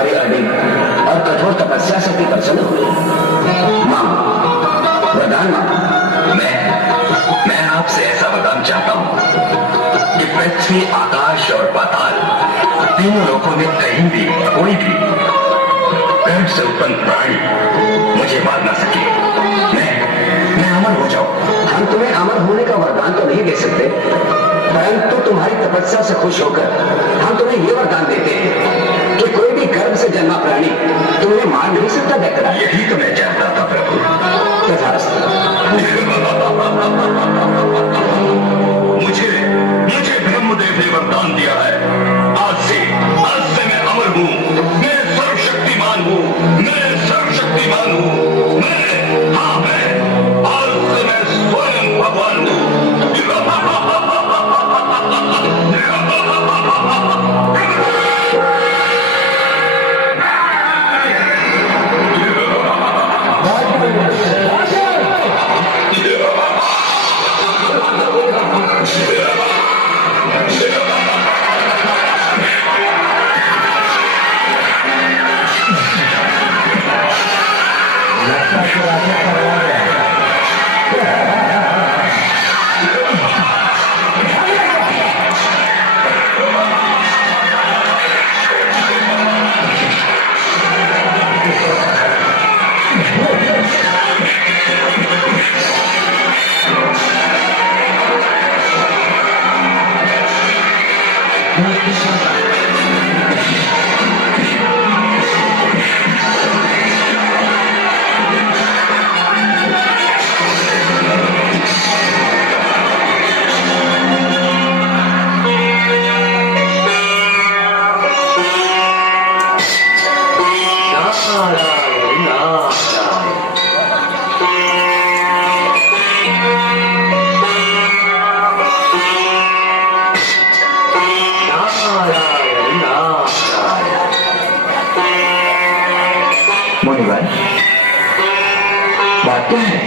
तुम्हारी अडिग और कठोर तपस्या से भी प्रसन्न हुए। मांगो, वरदान मांगो। मैं आपसे ऐसा वरदान चाहता हूं कि पृथ्वी, आकाश और पाताल तीनों लोकों में कहीं भी कोई भी गर्भ से उत्पन्न प्राणी मुझे मार न सके। मैं अमर हो जाऊं। हम तुम्हें अमर होने का वरदान तो नहीं दे सकते, परंतु तुम्हारी तपस्या से खुश होकर हम तुम्हें यह वरदान देते हैं कि कोई भी गर्भ से जन्मा प्राणी तुम्हें मार नहीं सकता। देखकर यही तो मैं चाहता था प्रभु। तथास्तु। मुझे ब्रह्मदेव ने वरदान दिया है। आज से मैं अमर हूं, मैं सर्वशक्तिमान हूं, मैं सर्वशक्तिमान हूं। मैं आज से मैं स्वयं भगवान हूं। बात क्या है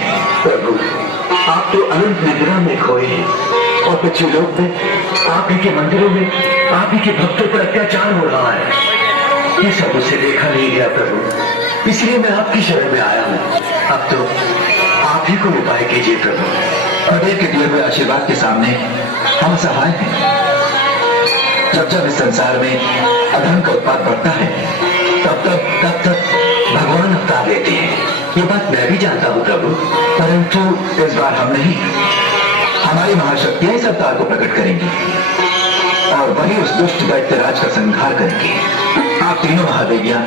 प्रभु? आप तो अनंत निद्रा में खोए हैं और पृथ्वी लोक में आप ही के मंदिरों में आप ही के भक्तों पर अत्याचार हो रहा है। ये सब मुझसे देखा नहीं गया प्रभु, इसलिए मैं आपकी शरण में आया हूँ। अब तो आप ही को उपाय कीजिए प्रभु। हृदय के दिए हुए आशीर्वाद के सामने हम सहाय हैं। जब जब इस संसार में अधर्म का उत्पाद बढ़ता है तब तक भगवान अवतार लेते हैं। ये बात मैं भी जानता हूँ प्रभु, परंतु इस बार हम नहीं, हमारी महाशक्तियां इस अवतार को प्रकट करेंगी और वही उस दुष्ट दैत्यराज का संहार करेंगे। आप तीनों महादेवियां,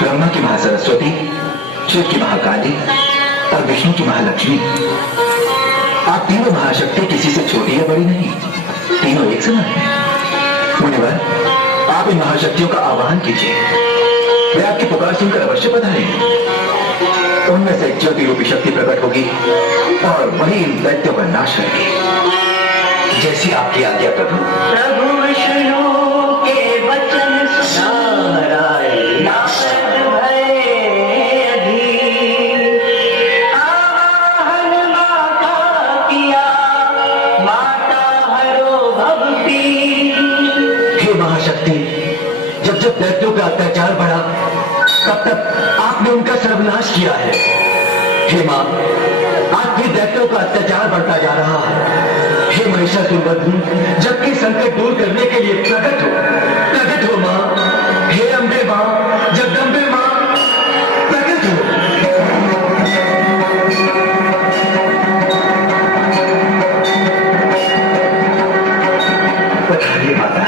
ब्रह्मा की महासरस्वती, शिव की महाकाली और विष्णु की महालक्ष्मी, आप तीनों महाशक्ति किसी से छोटी या बड़ी नहीं, तीनों एक समान हैं। मुनिवर, आप इन महाशक्तियों का आवाहन कीजिए, वे आपकी पुकार सुनकर अवश्य पधारेंगे। उनमें से एक ज्योति रूपी शक्ति प्रकट होगी और वही इन दैत्यों का नाश करेगी। जैसी आपकी आज्ञा प्रभु। प्रभु विष्णु के वचन नारद भय अधीर, आवाहन माता किया, माता हरो भवपीर। हे महाशक्ति, जब जब दैत्यों का अत्याचार बढ़ा तब तक आपने उनका सर्वनाश किया है। हे मां, आज भी दैत्यों का अत्याचार बढ़ता जा रहा है। हे महिषासुरवधनी, जबकि संकट दूर करने के लिए प्रकट हो मां। हे अम्बे मां, जगदम्बे मां, प्रकट हो। पधारिए माता।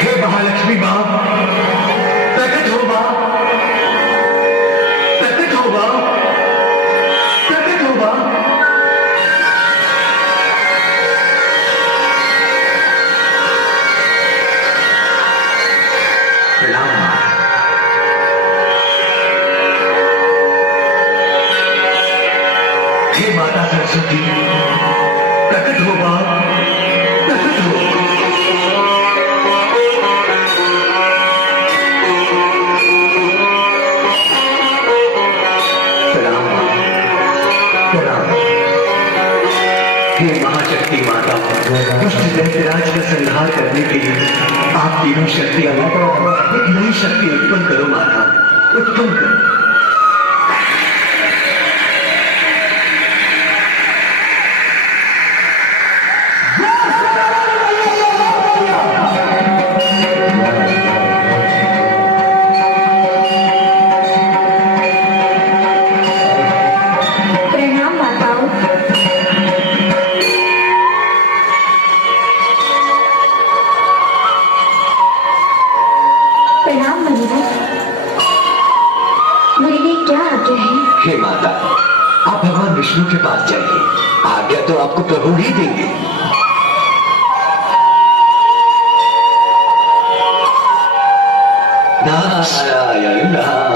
हे महालक्ष्मी मां, प्रकट हो मां, प्रकट हो मां, प्रकट हो मां। प्रणाम मां। हे माता सरस्वती, प्रकट हो मां, प्रकट हो। प्रणाम, प्रणाम। हे महाशक्ति माता, दुष्ट दैत्यराज का संहार करने के लिए आप तीनों शक्तियां एक नई शक्ति उत्पन्न करो माता, उत्पन्न करो। प्रणाम माताओं। प्रणाम मुनिवर। मेरे लिए क्या आज्ञा है? हे माता, आप भगवान विष्णु के पास जाइए, आज्ञा तो आपको प्रभु ही देंगे। नारायण नारायण।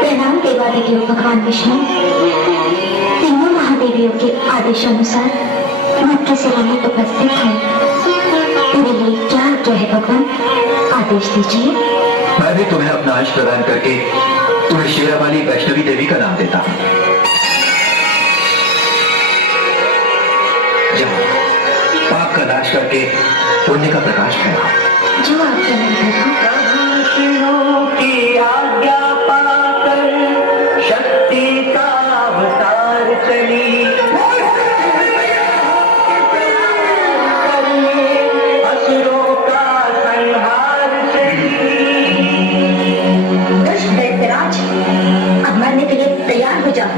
प्रणाम देवादिदेव भगवान विष्णु। तीनों महादेवियों के आदेशानुसार मैं आपकी सेवा में उपस्थित हूँ। मेरे लिए क्या आज्ञा है भगवान? आदेश दीजिए। मैं भी तुम्हें अपना अंश प्रदान करके तुम्हें शेरावाली वैष्णवी देवी का नाम देता हूँ। जाओ, पाप का नाश करके पुण्य का प्रकाश फैलाओ। जो आज्ञा है प्रभु। विष्णु की आज्ञा पाकर शक्ति का अवतार चली, असुरों का संहार चली। दुष्ट दैत्यराज, अब मरने के लिए तैयार हो जाओ।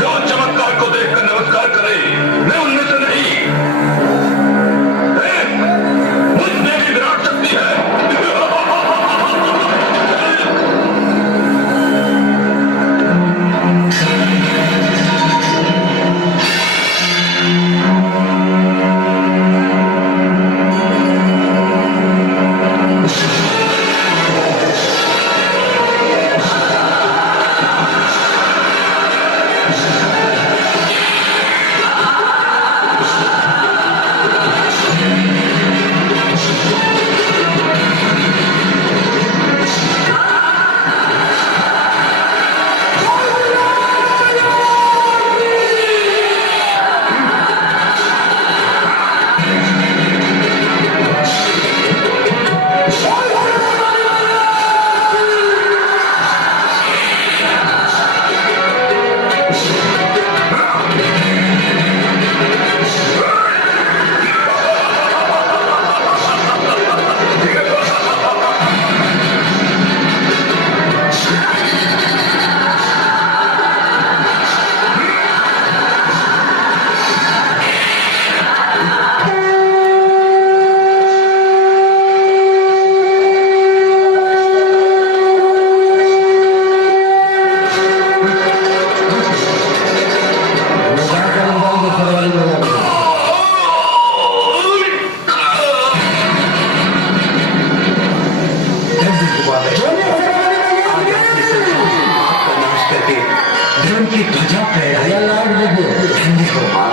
जो चमत्कार को देखकर नमस्कार करे, मैं उनमें से नहीं। मुझ में भी विराट शक्ति है। धर्म की ध्वजा फहराई। धन्य हो मां।